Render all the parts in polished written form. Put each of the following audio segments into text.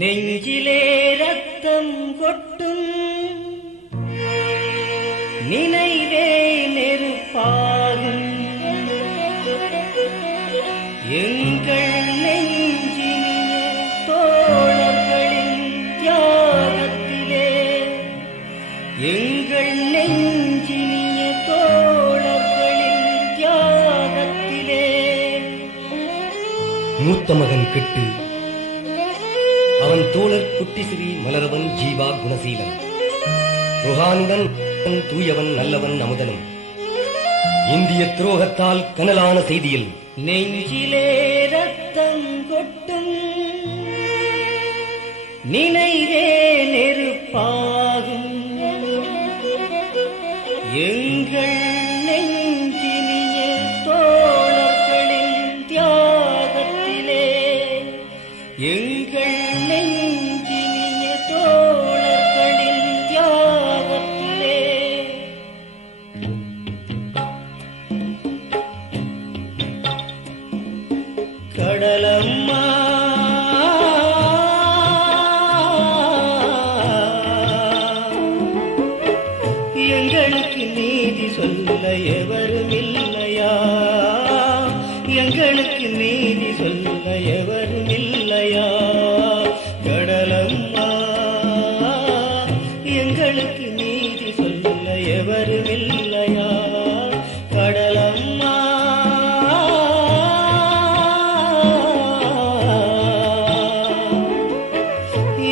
நெஞ்சிலே ரத்தம் கொட்டும் நினைவே நெருப்பாகும் எங்கள் நெஞ்சினிய தோழர்களின் தியாகத்திலே எங்கள் நெஞ்சினிய தோழர்களின் தியாகத்திலே மூத்த மகன் கெட்டு அவன் தோழர் குட்டிசிறி மலரவன் ஜீவா குணசீலன் ருஹானுடன் தூயவன் நல்லவன் அமுதனும் இந்திய துரோகத்தால் கனலான செய்தியில் நெஞ்சிலே ரத்தம் கொட்டும் நினைவே நெருப்பாகும் எங்கள் நெஞ்சினிய தோழர்களின் தியாகத்திலே எங்கள் நெஞ்சினிய தோழர்களின் தியாகத்திலே கடலம்மா எங்களுக்கு நீதி சொல்ல எவரும் இல்லையா எங்களுக்கு நீதி சொல்ல எவரும் இல்லையா கடலம்மா எங்களுக்கு நீதி சொல்ல எவரும் இல்லையா கடலம்மா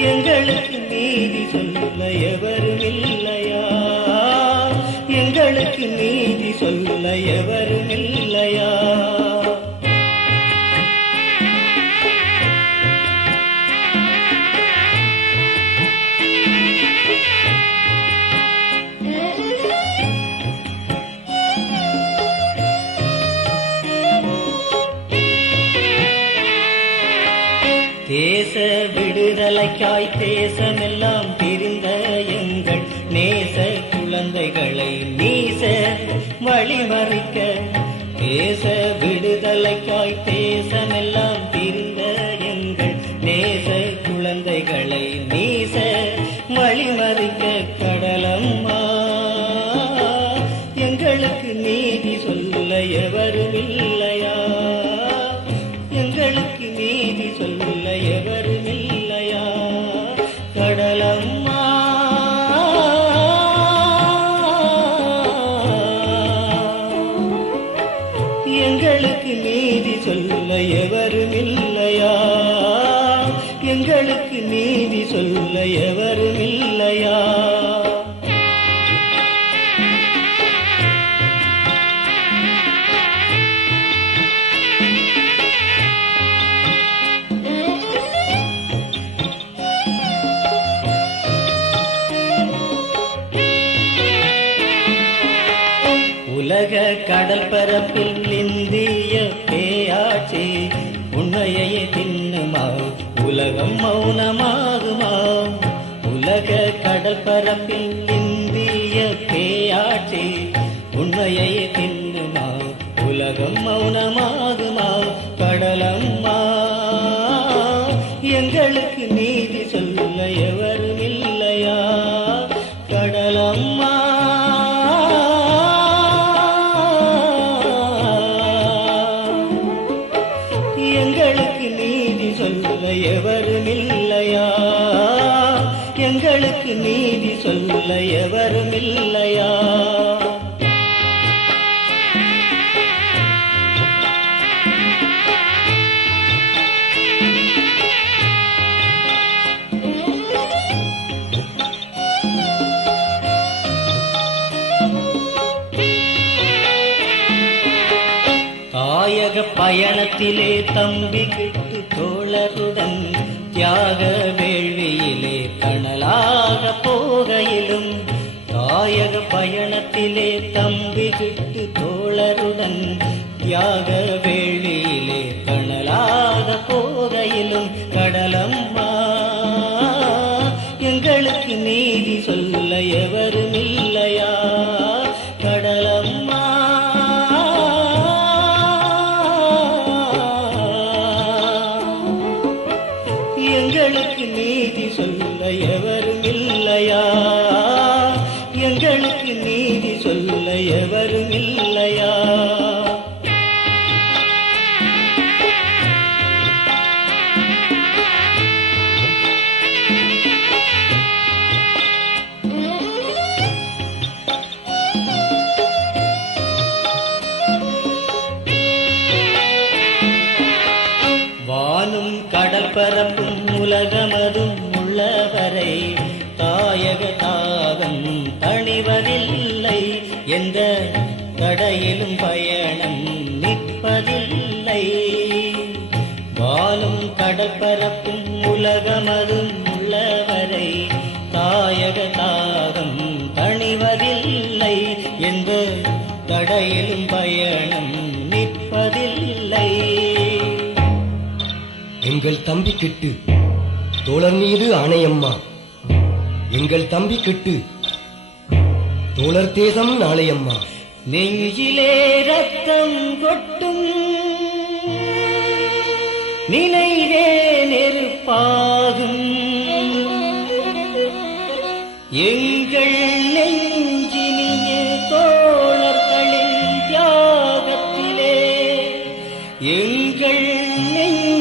எங்களுக்கு நீதி சொல்ல எவரும் இல்லையா எங்களுக்கு நீதி சொல்ல எவரும் இல்லையா தேச விடுதலைக்காய் தேசமெல்லாம் பிரிந்த எங்கள் நேச குழந்தைகளை நீச வழிமறிக்க தேச விடுதலைக்காய் தேசமெல்லாம் பிரிந்த எங்கள் நேச குழந்தைகளை நீச வழிமறிக்க கடலம்மா எங்களுக்கு நீதி சொல்ல எவரும் இல்லையா எங்களுக்கு நீதி சொல்ல எவரும் இல்லையா கடலம்மா எங்களுக்கு நீதி சொல்ல எவரும் இல்லையா எங்களுக்கு நீதி சொல்ல எவரும் இல்லையா உலக கடல் பரப்பில் இந்திய பேயாட்சி உண்மையை தின்னுமா உலகம் மௌனமாகுமா உலக கடல் பரப்பில் இந்திய பேயாட்சி உண்மையை தின்னுமா உலகம் மௌனமாகுமா கடலம்மா எங்களுக்கு நீதி சொல்ல எவரும் இல்லையா கடலம்மா எங்களுக்கு நீதி சொல்ல எவரும் இல்லையா எங்களுக்கு நீதி சொல்ல எவரும் இல்லையா தாயக பயணத்திலே தம்பி கிட்டு தோழருடன் தியாக வேள்வியிலே தணலாக போகையிலும் தாயக பயணத்திலே தம்பி கிட்டு தோழருடன் தியாக வேள்வியிலே தணலாக போகையிலும் கடலம்மா எங்களுக்கு நீதி சொல்ல எவரும் இல்லையா கடலம்மா எங்களுக்கு எவரும் இல்லையா? எங்களுக்கு நீதி சொல்ல எவரும் இல்லையா? வானும் கடற்பரப்பும் உலகமதும் உள்ளவரை தாயக தாகம் தணிவதில்லை. எந்த தடையிலும் பயணம் நிற்பதில்லை. வானும் கடற்பரப்பும் உலகமதும் உள்ளவரை தாயக தாகம் தணிவதில்லை. எந்த தடையிலும் பயணம் நிற்பதில்லை. எங்கள் தம்பி கிட்டு தோழர் மீது ஆணையம்மா. எங்கள் தம்பி கிட்டு தோழர் தேசம் நாளையம்மா. நெஞ்சிலே ரத்தம் கொட்டும் நினைவே நெருப்பாகும். எங்கள் நெஞ்சினிய தோழர்களின் தியாகத்திலே எங்கள் நெஞ்ச